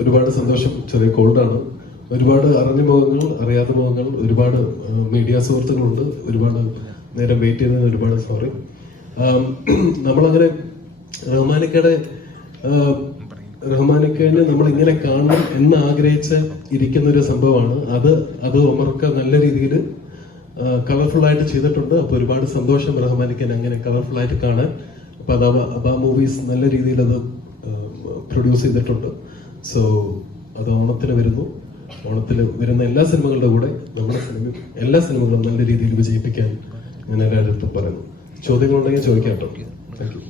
ഒരുപാട് സന്തോഷം. ചെറിയ കോൾഡാണ്. ഒരുപാട് അറിഞ്ഞ മുഖങ്ങൾ അറിയാത്ത മുഖങ്ങൾ ഒരുപാട് മീഡിയ സുഹൃത്തുക്കളുണ്ട്. ഒരുപാട് നേരം വെയിറ്റ് ചെയ്തതിന് ഒരുപാട് സോറി നമ്മളങ്ങനെ റഹ്മാനിക്കയുടെ റഹ്മാനിക്കനെ നമ്മൾ ഇങ്ങനെ കാണണം എന്ന് ആഗ്രഹിച്ച് ഇരിക്കുന്ന ഒരു സംഭവമാണ്. അത് അത് ഒമർക്ക നല്ല രീതിയിൽ കളർഫുൾ ആയിട്ട് ചെയ്തിട്ടുണ്ട്. അപ്പൊ ഒരുപാട് സന്തോഷം റഹ്മാനിക്കൻ അങ്ങനെ കളർഫുൾ ആയിട്ട് കാണാൻ. അപ്പൊ അത് അബാ മൂവീസ് നല്ല രീതിയിൽ അത് പ്രൊഡ്യൂസ് ചെയ്തിട്ടുണ്ട്. സോ അത് ഓണത്തിന് വരുന്നു. ഓണത്തിൽ വരുന്ന എല്ലാ സിനിമകളുടെ കൂടെ നമ്മുടെ സിനിമ എല്ലാ സിനിമകളും നല്ല രീതിയിൽ വിജയിപ്പിക്കാൻ ഞാൻ എല്ലാവരുടെ അടുത്തും പറയുന്നു. ചോദ്യങ്ങളുണ്ടെങ്കിൽ ചോദിക്കാം കേട്ടോ. താങ്ക് യു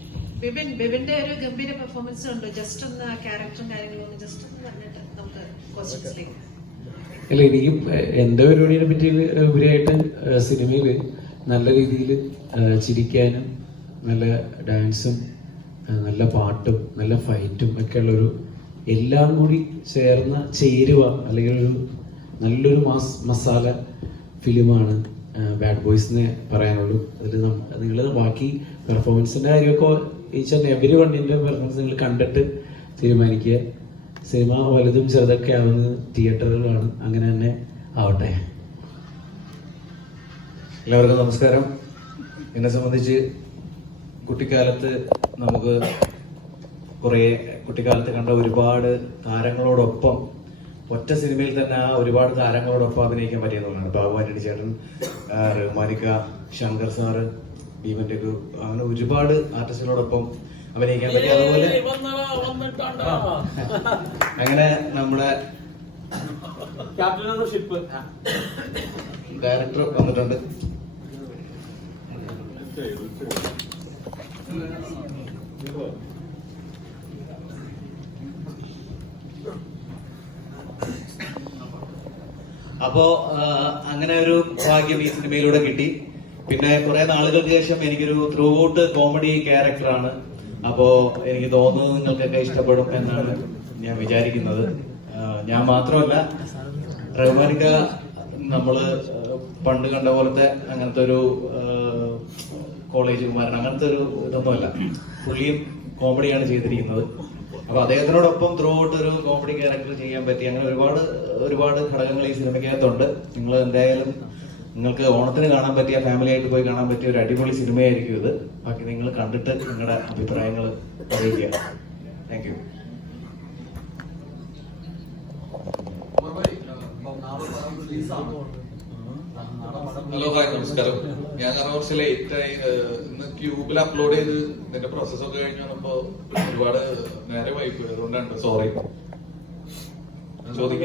ബിബിൻ ബിബിന്റെ ഒരു ഗംഭീര പെർഫോമൻസ് ഉണ്ട്? ജസ്റ്റ് ഒന്ന് ആ ക്യാരക്ടറും കാര്യങ്ങളും ഒന്ന് ജസ്റ്റ് ഒന്ന് പറഞ്ഞിട്ട് നമുക്ക് ക്വസ്റ്റ്യൻസിലേക്ക് അല്ല എനിക്കും എന്റെ പരിപാടിയെ പറ്റി ഉപരിയായിട്ട് സിനിമയിൽ നല്ല രീതിയിൽ ചിരിക്കാനും നല്ല ഡാൻസും നല്ല പാട്ടും നല്ല ഫൈറ്റും ഒക്കെ ഉള്ളൊരു എല്ലാം കൂടി ചേർന്ന ചേരുവ അല്ലെങ്കിൽ ഒരു നല്ലൊരു മാസ് മസാല ഫിലിമാണ് ബാഡ് ബോയ്സിനെ പറയാനുള്ളൂ. അതിൽ നിങ്ങൾ ബാക്കി പെർഫോമൻസിന്റെ കാര്യമൊക്കെ ഈ ആൻഡ് എവരി വണ്ണിന്റെ പെർഫോമൻസ് നിങ്ങൾ കണ്ടിട്ട് തീരുമാനിക്കുക. സിനിമ വലുതും ചെറുതൊക്കെ ആവുന്നത് തിയേറ്ററുകളാണ്. അങ്ങനെ തന്നെ ആവട്ടെ. എല്ലാവർക്കും നമസ്കാരം. എന്നെ സംബന്ധിച്ച് കുട്ടിക്കാലത്ത് നമുക്ക് കുറേ കുട്ടിക്കാലത്ത് കണ്ട ഒരുപാട് താരങ്ങളോടൊപ്പം ഒറ്റ സിനിമയിൽ തന്നെ ആ ഒരുപാട് താരങ്ങളോടൊപ്പം അഭിനയിക്കാൻ പറ്റിയതുകൊണ്ടാണ് ബാബു ആന്റണി ചേട്ടൻ റഹ്മാനിക്ക ശങ്കർ സാറ് ഭീമൻ രഘു അങ്ങനെ ഒരുപാട് ആർട്ടിസ്റ്റുകളോടൊപ്പം അഭിനയിക്കാൻ പറ്റിയ അതുപോലെ അങ്ങനെ നമ്മുടെ ഡയറക്ടർ വന്നിട്ടുണ്ട്. അപ്പോ അങ്ങനെ ഒരു ഭാഗ്യം ഈ സിനിമയിലൂടെ കിട്ടി. പിന്നെ കുറെ നാളുകൾക്ക് ശേഷം എനിക്കൊരു ത്രൂ ഔട്ട് കോമഡി ക്യാരക്ടറാണ് അപ്പോ എനിക്ക് തോന്നുന്നത് നിങ്ങൾക്കൊക്കെ ഇഷ്ടപ്പെടും എന്നാണ് ഞാൻ വിചാരിക്കുന്നത്. ഞാൻ മാത്രമല്ല റഹ്മാനിക്ക നമ്മൾ പണ്ട് കണ്ട പോലത്തെ അങ്ങനത്തെ ഒരു കോളേജ് കുമാരൻ അങ്ങനത്തെ ഒരു ഇതൊന്നുമല്ല. പുള്ളിയും കോമഡിയാണ് ചെയ്തിരിക്കുന്നത്. അപ്പൊ അദ്ദേഹത്തിനോടൊപ്പം ത്രൂ ഔട്ട് ഒരു കോമഡി ക്യാരക്ടർ ചെയ്യാൻ പറ്റി. അങ്ങനെ ഒരുപാട് ഒരുപാട് ഘടകങ്ങൾ ഈ സിനിമയ്ക്കകത്തുണ്ട്. നിങ്ങൾ എന്തായാലും നിങ്ങൾക്ക് ഓണത്തിന് കാണാൻ പറ്റിയ ഫാമിലി ആയിട്ട് പോയി കാണാൻ പറ്റിയ ഒരു അടിപൊളി സിനിമയായിരിക്കും ഇത്. ബാക്കി നിങ്ങൾ കണ്ടിട്ട് നിങ്ങളുടെ അഭിപ്രായങ്ങൾ അറിയിക്കുക. താങ്ക് യു ഹലോ ഹായ് നമസ്കാരം. ഞാൻ കുറച്ച് ലേറ്റ് ഇന്ന് ക്യൂബിൽ അപ്ലോഡ് ചെയ്ത് ഇതിന്റെ പ്രോസസ് ഒക്കെ കഴിഞ്ഞ് വന്നപ്പോ ഒരുപാട് നേരെ വൈപ്പ് അതുകൊണ്ടാണ് സോറി ചോദിക്കും